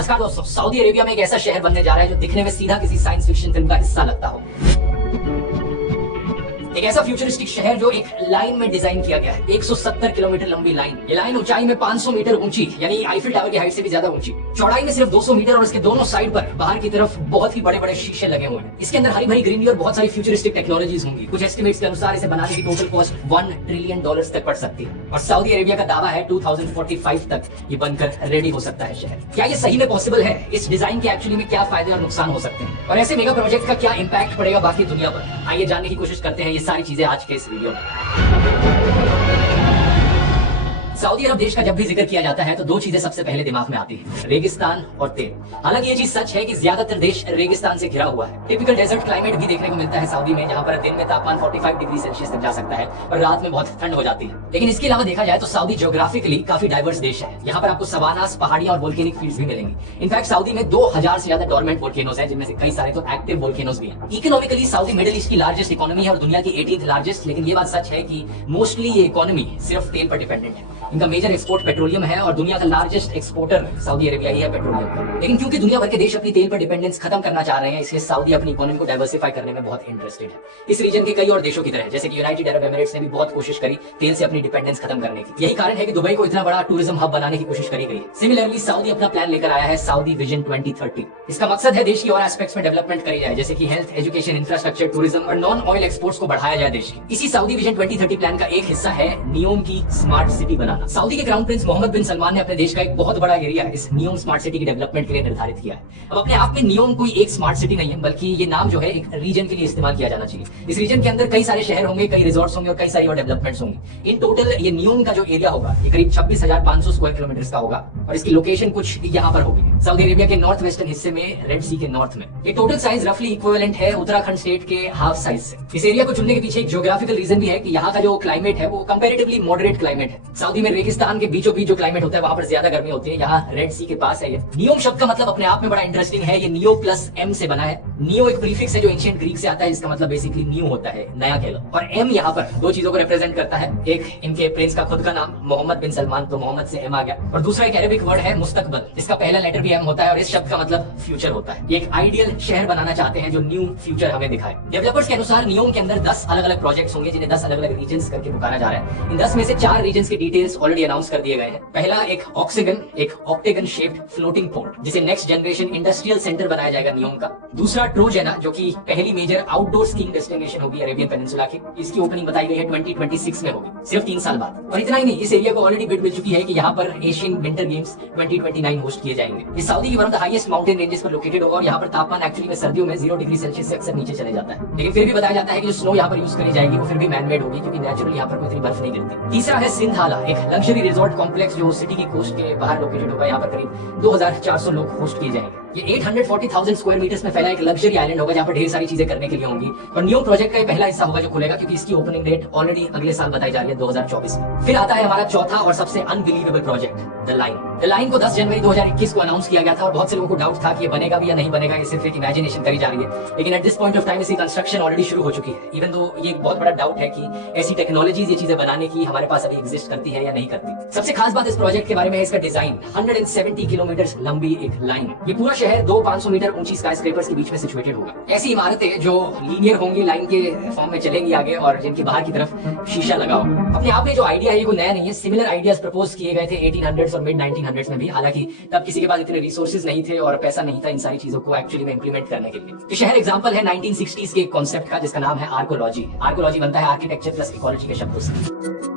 नमस्कार दोस्तों, Saudi Arabia में एक ऐसा शहर बनने जा रहा है जो दिखने में सीधा किसी साइंस फिक्शन फिल्म का हिस्सा लगता हो। एक ऐसा फ्यूचरिस्टिक शहर जो एक लाइन में डिजाइन किया गया है, 170 किलोमीटर लंबी लाइन। ये लाइन ऊंचाई में 500 मीटर ऊंची, यानी आईफिल टावर की हाइट से भी ज्यादा ऊंची, चौड़ाई में सिर्फ 200 मीटर और इसके दोनों साइड पर बाहर की तरफ बहुत ही बड़े बड़े शीशे लगे हुए हैं। इसके अंदर हरी भरी ग्रीनरी और बहुत सारी फ्यूचरिस्टिक टेक्नोलॉजीज होंगी। कुछ एस्टिमेट्स के अनुसार इसे बनाने की टोटल कॉस्ट $1 ट्रिलियन तक पड़ सकती है और सऊदी अरेबिया का दावा है 2045 तक ये बनकर रेडी हो सकता है शहर। क्या ये सही में पॉसिबल है? इस डिजाइन के एक्चुअली में क्या फायदे और नुकसान हो सकते हैं और ऐसे मेगा प्रोजेक्ट का क्या इंपैक्ट पड़ेगा बाकी दुनिया पर? आइए जानने की कोशिश करते हैं ये सारी चीजें आज के इस वीडियो में। सऊदी अरब देश का जब भी जिक्र किया जाता है तो दो चीजें सबसे पहले दिमाग में आती है, रेगिस्तान और तेल। हालांकि ये चीज सच है कि ज्यादातर देश रेगिस्तान से घिरा हुआ है। टिपिकल डेजर्ट क्लाइमेट भी देखने को मिलता है सऊदी में, जहां पर दिन में तापमान 45 डिग्री सेल्सियस तक जा सकता है और रात में बहुत ठंड हो जाती है। लेकिन इसके अलावा देखा जाए तो सऊदी ज्योग्राफिकली काफी डाइवर्स देश है। यहाँ पर आपको सवानास, पहाड़ियां और वोल्केनिक फील्ड्स भी मिलेंगी। इनफैक्ट सऊदी में 2000 से ज्यादा डोरमेंट वोल्केनोज हैं, जिनमें से कई सारे तो एक्टिव वोल्केनोज भी हैं। इकोनॉमिकली सऊदी मिडिल ईस्ट की लार्जेस्ट इकोनॉमी है और दुनिया की 18th लार्जेस्ट। लेकिन ये बात सच है कि मोस्टली ये इकोनॉमी सिर्फ तेल पर डिपेंडेंट है। इनका मेजर एक्सपोर्ट पेट्रोलियम है और दुनिया का लार्जेस्ट एक्सपोर्टर सऊदी अरेबिया ही है पेट्रोलियम का। लेकिन क्योंकि दुनिया भर के देश अपनी तेल पर डिपेंडेंस खत्म करना चाह रहे हैं, इसलिए सऊदी अपनी इकोनॉमी को डाइवर्सिफाई करने में बहुत इंटरेस्टेड है। इस रीजन के कई और देशों की तरह, जैसे कि यूनाइटेड अरब एमिरेट्स ने भी बहुत कोशिश करी तेल से अपनी डिपेंडेंस खत्म करने की। यही कारण है कि दुबई को इतना बड़ा टूरिज्म हब बनाने की कोशिश करी गई है। सिमिलरली सऊदी अपना प्लान लेकर आया है, सऊदी विजन 2030। इसका मकसद है देश की और एस्पेक्ट्स में डेवलपमेंट करी जाए, जैसे कि हेल्थ, एजुकेशन, इंफ्रास्ट्रक्चर, टूरिज्म और नॉन ऑयल एक्सपोर्ट्स को बढ़ाया जाए देश की। इसी सऊदी विजन 2030 प्लान का एक हिस्सा है नियोम की स्मार्ट सिटी बनाना। सऊदी के क्राउन प्रिंस मोहम्मद बिन सलमान ने अपने देश का एक बहुत बड़ा एरिया इस नियोम स्मार्ट सिटी की डेवलपमेंट के लिए निर्धारित किया है। अब अपने आप में नियोम कोई एक स्मार्ट सिटी नहीं है, बल्कि ये नाम जो है एक रीजन के लिए इस्तेमाल किया जाना चाहिए। इस रीजन के अंदर कई सारे शहर होंगे, कई रिजॉर्ट्स होंगे और कई सारी और डेवलपमेंट्स होंगी। इन टोटल ये नियोम का जो एरिया होगा ये करीब 26,500 स्क्वायर किलोमीटर का होगा और इसकी लोकेशन कुछ यहाँ पर होगी, सऊदी अरेबिया के नॉर्थ वेस्टर्न हिस्से में, रेड सी के नॉर्थ में। ये टोटल साइज रफली इक्विवेलेंट है उत्तराखंड स्टेट के हाफ साइज से। इस एरिया को चुनने के पीछे एक ज्योग्राफिकल रीजन भी है कि यहाँ का जो क्लाइमेट है वो कंपैरेटिवली मॉडरेट क्लाइमेट है। सऊदी में रेगिस्तान के बीचों बीच जो क्लाइमेट होता है वहां पर ज्यादा गर्मी होती है, यहाँ रेड सी के पास है। ये नियोम शब्द का मतलब अपने आप में बड़ा इंटरेस्टिंग है। ये नियो प्लस एम से बना है। नियो एक प्रीफिक्स है जो एंशिएंट ग्रीक से आता है, जिसका मतलब बेसिकली न्यू होता है, नया कह लो। और एम यहाँ पर दो चीजों को रिप्रेजेंट करता है। एक इनके प्रिंस का खुद का नाम मोहम्मद बिन सलमान, तो मोहम्मद से एम आ गया, और दूसरा एक अरेबिक वर्ड है मुस्तकबल, इसका पहला लेटर भी एम होता है और इस शब्द का मतलब फ्यूचर होता है। ये एक आइडियल शहर बनाना चाहते हैं जो न्यू फ्यूचर हमें दिखाए। डेवलपर्स के अनुसार नियोम के अंदर 10 अलग अलग प्रोजेक्ट्स होंगे, जिन्हें 10 अलग अलग रीजन्स करके पुकारा जा रहा है। इन 10 में से 4 रीजन्स के डिटेल्स ऑलरेडी अनाउंस कर दिए गए हैं। पहला एक ऑक्सीगन, एक ऑक्टेगन शेप्ड फ्लोटिंग पोर्ट, जिसे नेक्स्ट जनरेशन इंडस्ट्रियल सेंटर बनाया जाएगा नियोम का। दूसरा ट्रोजेना, जो कि पहली मेजर आउटडोर स्कीइंग डेस्टिनेशन होगी अरेबियन पेनिनसुला की। इसकी ओपनिंग बताई गई है 2026 में होगी, सिर्फ 3 साल बाद। और इतना ही नहीं, इस एरिया को ऑलरेडी बिड मिल चुकी है कि यहाँ पर एशियन विंटर गेम्स 2029 होस्ट किए जाएंगे। ये सऊदी की one of the highest mountain ranges पर लोकेटेड होगा और यहाँ पर तापमान एक्चुअली में सर्दियों में 0 डिग्री सेल्सियस से अक्सर नीचे चले जाता है। लेकिन फिर भी बताया जाता है कि जो स्नो यहाँ पर यूज करी जाएगी वो फिर भी मैनमेड होगी, क्योंकि नेचुरल यहाँ पर कोई इतनी बर्फ नहीं गिरती। तीसरा है सिंधाला, एक लग्जरी रिजॉर्ट कॉम्प्लेक्स जो सिटी की कोस्ट के बाहर लोकेटेड होगा। यहाँ पर करीब 2400 लोग होस्ट किए जाएंगे। ये 840,000 स्क्वायर मीटर्स में फैला एक लग्जरी आइलैंड होगा, जहाँ पर ढेर सारी चीजें करने के लिए होंगी। और न्यू प्रोजेक्ट का ये पहला हिस्सा होगा जो खुलेगा, क्योंकि इसकी ओपनिंग डेट ऑलरेडी अगले साल बताई जा रही है 2024 में। फिर आता है हमारा चौथा और सबसे unbelievable project, the line. The line को 10 जनवरी 2021 को अनाउंस किया गया था और बहुत से लोगों को डाउट था कि ये बनेगा भी या नहीं बनेगा, ये सिर्फ एक इमेजिनेशन करी जा रही है। लेकिन at this point of time इसकी कंस्ट्रक्शन ऑलरेडी शुरू हो चुकी है। इवन दो ये एक बहुत बड़ा डाउट है कि ऐसी टेक्नोलॉजीज ये चीजें बनाने की हमारे पास अभी एग्जिस्ट करती है या नहीं करती। सबसे खास बात इस प्रोजेक्ट के बारे में है इसका डिजाइन। 170 किलोमीटर लंबी एक लाइन, ये पूरा शहर 200-500 मीटर ऊंची स्काईस्क्रेपर्स के बीच में सिचुएटेड होगा। ऐसी इमारतें जो लीनियर होंगी, लाइन के फॉर्म में चलेंगी आगे और जिनकी बाहर की तरफ शीशा लगा होगा। अपने आप में जो आइडिया है ये कोई नया नहीं है। सिमिलर आइडियाज प्रपोज किए गए थे 1800s और मिड 1900s में भी। हालांकि तब किसी के पास इतने रिसोर्सेज नहीं थे और पैसा नहीं था इन सारी चीजों को एक्चुअली में इंप्लीमेंट करने के लिए। तो शहर एग्जांपल है 1960s के एक कॉन्सेप्ट का, जिसका नाम है आर्कोलॉजी। आर्कोलॉजी बनता है आर्किटेक्चर प्लस इकोलॉजी के शब्दों से।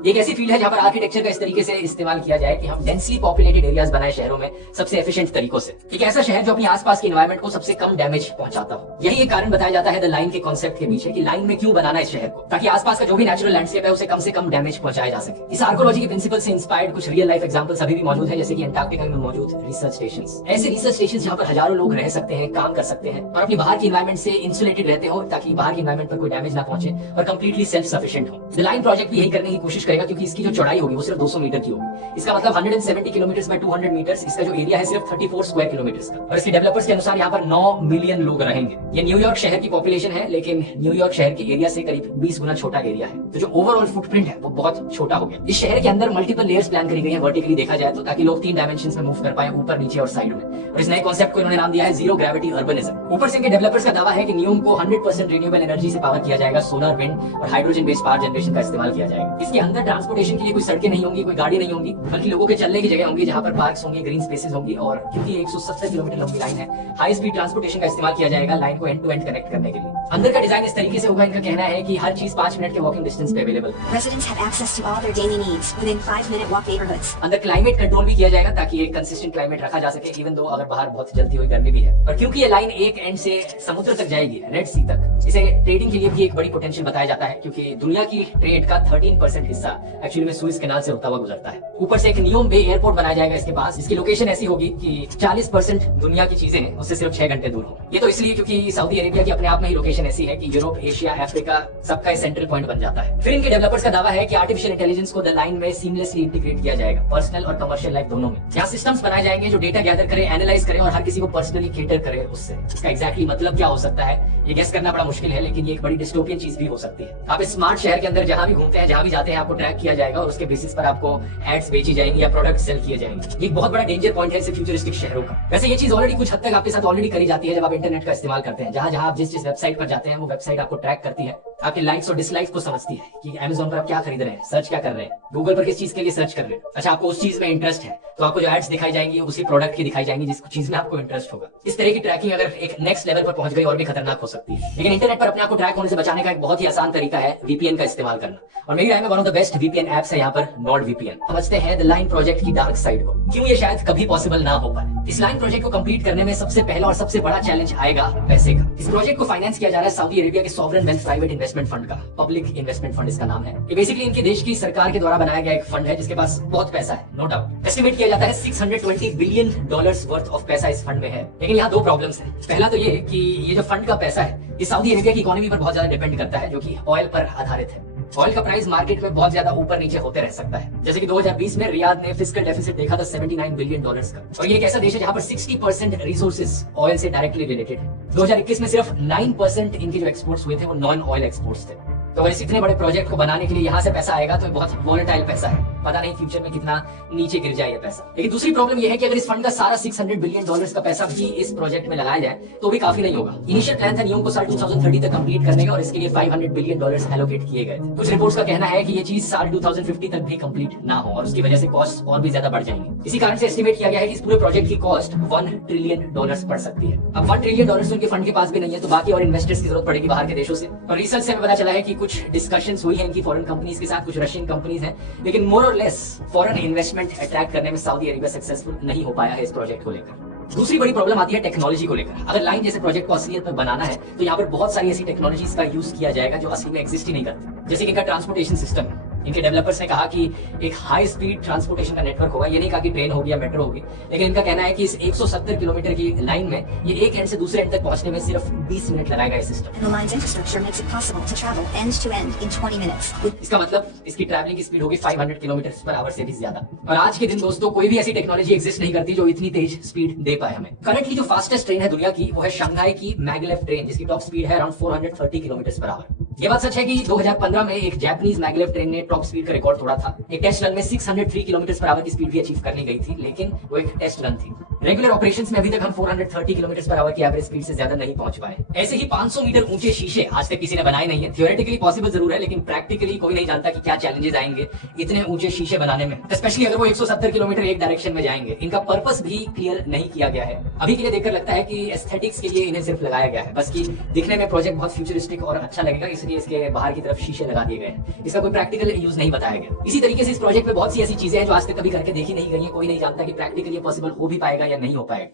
एक ऐसी फील्ड है जहां पर आर्किटेक्चर का इस तरीके से इस्तेमाल किया जाए कि हम डेंसली पॉपुलेटेड एरियाज बनाए शहरों में सबसे एफिशिएंट तरीकों से। एक ऐसा शहर जो अपनी आसपास के एनवायरनमेंट को सबसे कम डैमेज पहुंचाता हो। यही एक कारण बताया जाता है द लाइन के कॉन्सेप्ट के पीछे, कि लाइन में क्यों बनाना है इस शहर को, ताकि आसपास का जो भी नेचुरल लैंडस्केप है उसे कम से कम डैमेज पहुंचाया जा सके। इस आर्कोलॉजी के प्रिंसिपल से इंस्पायर्ड कुछ रियल लाइफ एग्जांपल्स अभी भी मौजूद है, जैसे कि अंटार्कटिका में मौजूद रिसर्च स्टेशंस। ऐसे रिसर्च स्टेशन जहां पर हजारों लोग रह सकते हैं, काम कर सकते हैं और अपनी बाहर की एनवायरनमेंट से इंसुलेटेड रहते हो, ताकि बाहर की एनवायरनमेंट पर कोई डैमेज ना पहुंचे और कंप्लीटली सेल्फ सफिशिएंट हो। द लाइन प्रोजेक्ट भी यही करने की कोशिश करेगा क्योंकि इसकी जो चौड़ाई होगी वो सिर्फ 200 मीटर की होगी। इसका मतलब 170 किलोमीटर बाय 200 मीटर, इसका जो एरिया है सिर्फ 34 स्क्वायर किलोमीटर का। और इसके डेवलपर्स के अनुसार यहाँ पर 9 मिलियन लोग रहेंगे। ये न्यूयॉर्क शहर की पॉपुलेशन है, लेकिन न्यूयॉर्क शहर के एरिया से करीब 20 गुना छोटा एरिया है, तो जो ओवरऑल फुटप्रिंट है वो बहुत छोटा हो गया। इस शहर के अंदर मल्टीपल लेयर्स प्लान करी गई है वर्टिकली देखा जाए तो, ताकि लोग 3 डायमेंशंस में मूव कर पाए, ऊपर नीचे और साइड में। और इस नए कॉन्सेप्ट को इन्होंने नाम दिया है जीरो ग्रेविटी अर्बनिज्म। ऊपर से इनके डेवलपर्स का दावा है कि न्यूम को 100% रिन्यूएबल एनर्जी से पावर किया जाएगा, सोलर, विंड और हाइड्रोजन बेस्ड पावर जनरेशन का इस्तेमाल किया जाएगा। इसके अंदर ट्रांसपोर्टेशन के लिए कोई सड़कें नहीं होंगी, कोई गाड़ी नहीं होंगी, बल्कि लोगों के चलने की जगह होंगी जहां पर पार्क्स होंगे, ग्रीन स्पेसेस होंगी। और क्योंकि 170 किलोमीटर लंबी लाइन है, हाई स्पीड ट्रांसपोर्टेशन का इस्तेमाल किया जाएगा लाइन को एंड टू एंड कनेक्ट करने के लिए। अंदर का डिजाइन इस तरीके से होगा, इनका कहना है कि हर चीज 5 मिनट के वॉकिंग डिस्टेंस पे available. Residents have access to all their daily needs within 5-minute walk neighborhoods. अंदर क्लाइमेट कंट्रोल भी किया जाएगा ताकि एक कंसिस्टेंट क्लाइमेट रखा जा सके, इवन दो अगर बाहर बहुत जल्दी हुई गर्मी भी है। और क्योंकि ये लाइन एक एंड से समुद्र तक जाएगी, रेड सी तक, इसे ट्रेडिंग के लिए भी एक बड़ी पोटेंशियल बताया जाता है, क्योंकि दुनिया की ट्रेड का 13% हिस्सा एक्चुअली में सुएज कैनाल से होता हुआ गुजरता है। ऊपर से एक नियोम बे एयरपोर्ट बनाया जाएगा इसके पास। इसकी लोकेशन ऐसी होगी कि 40% दुनिया की चीजें उससे सिर्फ 6 घंटे दूर हो। ये तो इसलिए क्योंकि सऊदी अरेबिया की अपने आप में ही लोकेशन ऐसी है कि यूरोप, एशिया, अफ्रीका सबका सेंट्रल पॉइंट बन जाता है। फिर इनके डेवलपर्स का दावा है कि आर्टिफिशियल इंटेलिजेंस को द लाइन में सीमलेसली इंटीग्रेट किया जाएगा, पर्सनल और कमर्शियल लाइफ दोनों में। यहाँ सिस्टम्स बनाए जाएंगे जो डेटा गैदर करे, एनालाइज करे और हर किसी को पर्सनली केटर करे उससे। इसका एग्जैक्टली मतलब क्या हो सकता है ये गेस करना बड़ा मुश्किल है, लेकिन ये एक बड़ी डिस्टोपियन चीज भी हो सकती है। आप इस स्मार्ट शहर के अंदर जहां भी घूमते हैं, जहां भी जाते हैं, आपको ट्रैक किया जाएगा और उसके बेसिस पर आपको एड्स बेची जाएंगी या प्रोडक्ट सेल किए जाएंगे। एक बहुत बड़ा डेंजर पॉइंट है इसे फ्यूचरिस्टिक शहरों का। वैसे ये चीज ऑलरेडी कुछ हद तक आपके साथ ऑलरेडी करी जाती है जब आप इंटरनेट का इस्तेमाल करते हैं। जहां आप जिस वेबसाइट पर जाते हैं वो वेबसाइट आपको ट्रैक करती है, आपके लाइक्स और डिसलाइक्स को समझती है कि अमेज़न पर आप क्या खरीद रहे हैं, सर्च क्या कर रहे हैं, गूगल पर किस चीज के लिए सर्च कर रहे हैं। अच्छा, आपको उस चीज में इंटरेस्ट है तो आपको जो एड्स दिखाई जाएंगी उसी प्रोडक्ट की दिखाई जाएंगी जिस चीज में आपको इंटरेस्ट होगा। इस तरह की ट्रैकिंग अगर एक नेक्स्ट लेवल पर पहुंच गई और भी खतरनाक हो सकती है। लेकिन इंटरनेट पर अपने आप को ट्रैक होने से बचाने का एक बहुत ही आसान तरीका है वीपीएन का इस्तेमाल करना। और मेरी राय में one of the best VPN apps है यहाँ पर नॉर्ड वीपीएन। समझते हैं द लाइन प्रोजेक्ट की डार्क साइड को, क्यों ये शायद कभी पॉसिबल ना हो पाए। इस लाइन प्रोजेक्ट को कंप्लीट करने में सबसे पहला और सबसे बड़ा चैलेंज आएगा पैसे का। इस प्रोजेक्ट को फाइनेंस किया जा रहा है सऊदी अरेबिया के sovereign wealth private investment fund का, पब्लिक इन्वेस्टमेंट फंड इसका नाम है। ये बेसिकली इनके देश की सरकार के द्वारा बनाया गया एक फंड है जिसके पास बहुत पैसा है, नो डाउट। एस्टिमेट किया जाता है $620 बिलियन वर्थ ऑफ पैसा इस फंड में है। लेकिन यहाँ 2 प्रॉब्लम्स हैं। पहला तो ये कि ये जो फंड का पैसा है ये सऊदी अरेबिया की इकोनॉमी पर बहुत ज्यादा डिपेंड करता है, जो कि ऑयल पर आधारित है। ऑयल का प्राइस मार्केट में बहुत ज्यादा ऊपर नीचे होते रह सकता है। जैसे कि 2020 में रियाद ने फिस्कल डेफिसिट देखा था $79 बिलियन का। और ये एक ऐसा देश है जहां पर 60% रिसोर्सेज ऑयल से डायरेक्टली रिलेटेड है। 2021 में सिर्फ 9% इनके जो एक्सपोर्ट्स हुए थे वो नॉन ऑयल एक्सपोर्ट्स थे। तो अगर इस इतने बड़े प्रोजेक्ट को बनाने के लिए यहाँ से पैसा आएगा तो बहुत वोलेटाइल पैसा है, पता नहीं फ्यूचर में कितना नीचे गिर जाए ये पैसा। लेकिन दूसरी प्रॉब्लम ये है कि अगर इस फंड का सारा $600 बिलियन का पैसा भी इस प्रोजेक्ट में लगाया जाए तो भी काफी नहीं होगा। इनिशियल प्लान था नियम को साल 2030 तक कंप्लीट करने का और इसके लिए $500 बिलियन एलोकेट किए गए थे। कुछ रिपोर्ट्स का कहना है कि ये चीज साल 2050 तक भी कंप्लीट ना हो और उसकी वजह से कॉस्ट और भी ज्यादा बढ़ जाएंगी। इसी कारण से एस्टिमेट किया गया है कि इस पूरे प्रोजेक्ट की कॉस्ट $1 ट्रिलियन पड़ सकती है। अब $1 ट्रिलियन तो उनके फंड के पास भी नहीं है, तो बाकी और इन्वेस्टर्स की जरूरत पड़ेगी बाहर के देशों से। और रिसर्च से हमें पता चला है कि कुछ डिस्कशंस हुई है इनकी फॉरेन कंपनीज के साथ, कुछ रशियन कंपनीज हैं, लेकिन मोर और लेस फॉरेन इन्वेस्टमेंट अट्रैक्ट करने में सऊदी अरेबिया सक्सेसफुल नहीं हो पाया है इस प्रोजेक्ट को लेकर। दूसरी बड़ी प्रॉब्लम आती है टेक्नोलॉजी को लेकर। अगर लाइन जैसे प्रोजेक्ट को असलियत में बनाना है तो यहाँ पर बहुत सारी ऐसी टेक्नोलॉजीज का यूज किया जाएगा जो असली में एग्जिस्ट ही नहीं करती। जैसे कि इनका ट्रांसपोर्टेशन सिस्टम, इनके डेवलपर्स ने कहा कि एक हाई स्पीड ट्रांसपोर्टेशन का नेटवर्क होगा। ये नहीं कहा कि ट्रेन होगी या मेट्रो होगी, लेकिन इनका कहना है कि इस 170 किलोमीटर की लाइन में ये एक एंड से दूसरे एंड तक पहुंचने में सिर्फ 20 मिनट लगाएगा ये system. And the line's infrastructure makes it possible to travel end to end in 20 minutes. इसका मतलब इसकी ट्रैवलिंग की स्पीड होगी 500 किलोमीटर पर आवर से भी ज्यादा। और आज के दिन दोस्तों कोई भी ऐसी टेक्नोलॉजी एग्जिस्ट नहीं करती जो इतनी तेज स्पीड दे पाए हमें। करंटली जो फास्टेस्ट ट्रेन है दुनिया की वो है शंघाई की मैगलेव ट्रेन, जिसकी टॉप स्पीड है अराउंड 430 किलोमीटर पर आवर। ये बात सच है कि 2015 में एक जापानीज मैगलेव ट्रेन ने टॉप स्पीड का रिकॉर्ड तोड़ा था। एक टेस्ट रन में 603 किलोमीटर पर आवर की स्पीड भी अचीव करनी गई थी, लेकिन वो एक टेस्ट रन थी। रेगुलर ऑपरेशंस में अभी तक हम 430 किलोमीटर पर आवर की एवरेज स्पीड से ज्यादा नहीं पहुंच पाए। ऐसे ही 500 मीटर ऊंचे शीशे आज तक किसी ने बनाए नहीं है। थियोरेटिकली पॉसिबल जरूर है, लेकिन प्रैक्टिकली कोई नहीं जानता कि क्या चैलेंजेस आएंगे इतने ऊंचे शीशे बनाने में, स्पेशली अगर वो 170 किलोमीटर एक डायरेक्शन में जाएंगे। इनका पर्पस भी क्लियर नहीं किया गया है। अभी के लिए देखकर लगता है कि एस्थेटिक्स के लिए इन्हें सिर्फ लगाया गया है, बस कि दिखने में प्रोजेक्ट बहुत फ्यूचरिस्टिक और अच्छा लगेगा, इसलिए इसके बाहर की तरफ शीशे लगा दिए गए हैं। इसका कोई प्रैक्टिकल यूज नहीं बताया गया। इसी तरीके से इस प्रोजेक्ट में बहुत सी ऐसी चीजें हैं जो आज तक कभी करके देखी नहीं गई है। कोई नहीं जानता कि प्रैक्टिकली पॉसिबल हो भी पाएगा या नहीं हो पाएगा।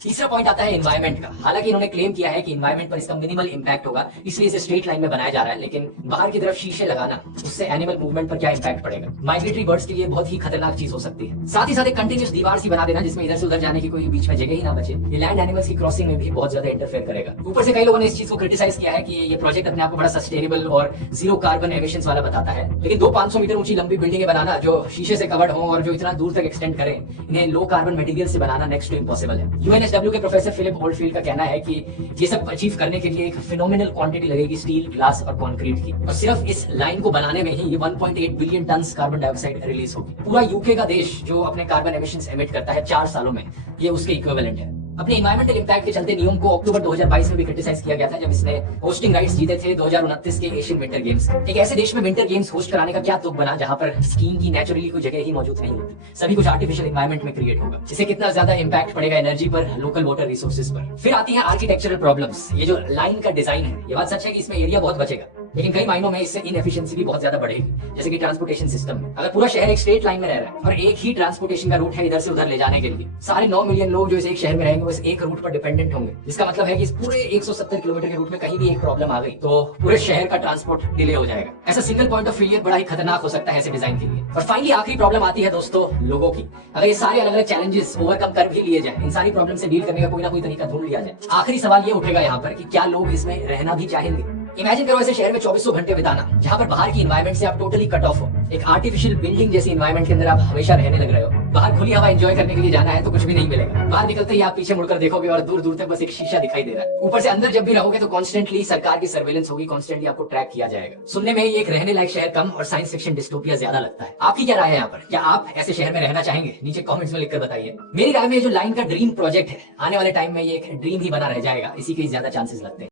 तीसरा पॉइंट आता है एनवायरमेंट का। हालांकि इन्होंने क्लेम किया है कि एनवायरमेंट पर इसका मिनिमल इंपैक्ट होगा, इसलिए इसे स्ट्रेट लाइन में बनाया जा रहा है, लेकिन बाहर की तरफ शीशे लगाना उससे एनिमल मूवमेंट पर क्या इंपैक्ट पड़ेगा? माइग्रेटरी बर्ड्स के लिए बहुत ही खतरनाक चीज हो सकती है। साथ ही साथ एक कंटिन्यूस दीवार सी बना देना जिसमें इधर से उधर जाने की कोई बीच में जगह ही ना बचे, ये लैंड एनिमल्स की क्रॉसिंग में भी बहुत ज्यादा इंटरफेयर करेगा। ऊपर से कई लोगों ने इस चीज को क्रिटिसाइज किया है कि ये प्रोजेक्ट अपने आप को बड़ा सस्टेनेबल और जीरो कार्बन एमिशंस वाला बताता है, लेकिन दो 500 मीटर ऊंची लंबी बिल्डिंगें बनाना जो शीशे से कवर्ड हो और जो इतना दूर तक एक्सटेंड करें, इन्हें लो कार्बन मटेरियल से बनाना नेक्स्ट टू इम्पॉसिबल है। यूएनएसडब्ल्यू के प्रोफेसर फिलिप ओल्डफील्ड का कहना है कि ये सब अचीव करने के लिए एक फिनोमिनल क्वांटिटी लगेगी स्टील, ग्लास और कंक्रीट की, और सिर्फ इस लाइन को बनाने में ही ये 1.8 billion ton carbon dioxide release होगी। पूरा यूके का देश जो अपने कार्बन एमिशंस एमिट करता है 4 सालों में, ये उसके इक्विवेलेंट है। अपने इन्वायरमेंटल इंपैक्ट के चलते नियम को अक्टूबर 2022 में भी क्रिटिसाइज किया गया था, जब इसने होस्टिंग राइट्स जीते थे 2029 के एशियन विंटर गेम्स। एक ऐसे देश में विंटर गेम्स होस्ट कराने का क्या तुक बना जहां पर स्कीइंग की नेचुरली कोई जगह ही मौजूद नहीं होती, सभी कुछ आर्टिफिशियल एनवायरनमेंट में क्रिएट होगा। इससे कितना ज्यादा इंपैक्ट पड़ेगा एनर्जी पर, लोकल वाटर रिसोर्सेज पर। फिर आती है आर्किटेक्चरल प्रॉब्लम्स। ये जो लाइन का डिजाइन है, ये बात सच है कि इसमें एरिया बहुत बचेगा, लेकिन कई मायनों में इससे इनएफिशिएंसी भी बहुत ज्यादा बढ़ेगी। जैसे कि ट्रांसपोर्टेशन सिस्टम में अगर पूरा शहर एक स्ट्रेट लाइन में रह रहा है और एक ही ट्रांसपोर्टेशन का रूट है इधर से उधर ले जाने के लिए, सारे 9 मिलियन लोग जो इस एक शहर में रहेंगे वो इस एक रूट पर डिपेंडेंट होंगे, जिसका मतलब है कि इस पूरे 170 किलोमीटर के रूट में कहीं भी एक प्रॉब्लम आ गई तो पूरे शहर का ट्रांसपोर्ट डिले हो जाएगा। ऐसा सिंगल पॉइंट ऑफ फेलियर बड़ा ही खतरनाक हो सकता है ऐसे डिजाइन के लिए। और फाइनली आखिरी प्रॉब्लम आती है दोस्तों, लोगों की। अगर ये सारे अलग अलग चैलेंजेस ओवरकम कर भी लिए जाए, इन सारी प्रॉब्लम से डील करने का कोई ना कोई तरीका ढूंढ लिया जाए, आखिरी सवाल ये उठेगा यहाँ पर कि क्या लोग इसमें रहना भी चाहेंगे? इमेजिन करो ऐसे शहर में 2400 घंटे बिताना जहां पर बाहर की एनवायरनमेंट से आप टोटली कट ऑफ हो, एक आर्टिफिशियल बिल्डिंग जैसी एनवायरनमेंट के अंदर आप हमेशा रहने लग रहे हो। बाहर खुली हवा एंजॉय करने के लिए जाना है तो कुछ भी नहीं मिलेगा, बाहर निकलते ही आप पीछे मुड़कर देखोगे और दूर दूर तक बस एक शीशा दिखाई दे रहा है। ऊपर से अंदर जब भी रहोगे तो कॉन्स्टेंटली सरकार की सर्वेलेंस होगी, कॉन्स्टेंटली आपको ट्रैक किया जाएगा। सुनने में ही एक रहने लायक शहर कम और साइंस फिक्शन डिस्टोपिया ज्यादा लगता है। आपकी क्या राय है यहाँ पर? क्या आप ऐसे शहर में रहना चाहेंगे? नीचे कॉमेंट्स में लिखकर बताइए। मेरी राय में जो लाइन का ड्रीम प्रोजेक्ट है, आने वाले टाइम में ये एक ड्रीम ही बना रह जाएगा, इसी के ज्यादा चांसेस लगते हैं।